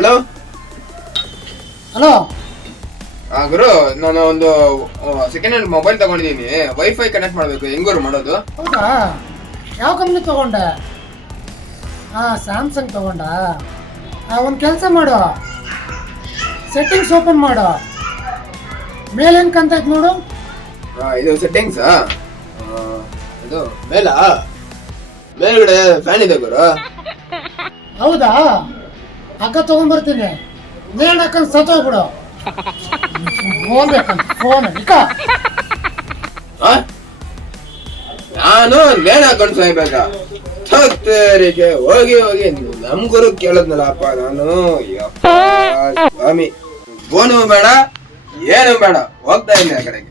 Hello hello. ಗುರು, ನಾನು ಒಂದು second hand mobile ತಗೊಂಡಿದ್ದೀನಿ. ವೈಫೈ ಕನೆಕ್ಟ್ ಮಾಡಬೇಕು, ಹೆಂಗೂರು ಮಾಡೋದು? ಹೌದಾ, ಯಾವ ಕಂಪ್ನಿ ತಗೊಂಡೆ? ಸ್ಯಾಮ್ಸಂಗ್ ತಗೊಂಡ. ಒಂದು ಕೆಲಸ ಮಾಡು, ಸೆಟ್ಟಿಂಗ್ಸ್ ಓಪನ್ ಮಾಡು, ಮೇಲೇನು ಕಾಣ್ತೈತೆ ನೋಡು. ಇದು ಸೆಟ್ಟಿಂಗ್ಸಾ? ಇದು ಮೇಲ್ಗಡೆ ಫ್ಯಾನ್ ಇದೆ ಗುರು. ಹೌದಾ, ಅಕ್ಕ ತಗೊಂಡ್ಬರ್ತೀನಿ. ನೇಣು ಹಾಕೊಂಡು ಸತ್ತೋಗ್ಬಿಡು. ಫೋನ್ ಬೇಕಂತ ಫೋನ್ ಇಕ್ಕ. ನಾನು ನೇಣು ಹಾಕೊಂಡು ಸಾಯ್ಬೇಕಾ? ಹೋಗಿ ಹೋಗಿ ನಮ್ ಗುರು ಕೇಳದ್ನಲ್ಲಪ್ಪ ನಾನು. ಯಪ್ಪ ಸ್ವಾಮಿ, ಫೋನು ಬೇಡ ಏನು ಬೇಡ, ಹೋಗ್ತಾ ಇದ್ದೀನಿ ಆ ಕಡೆಗೆ.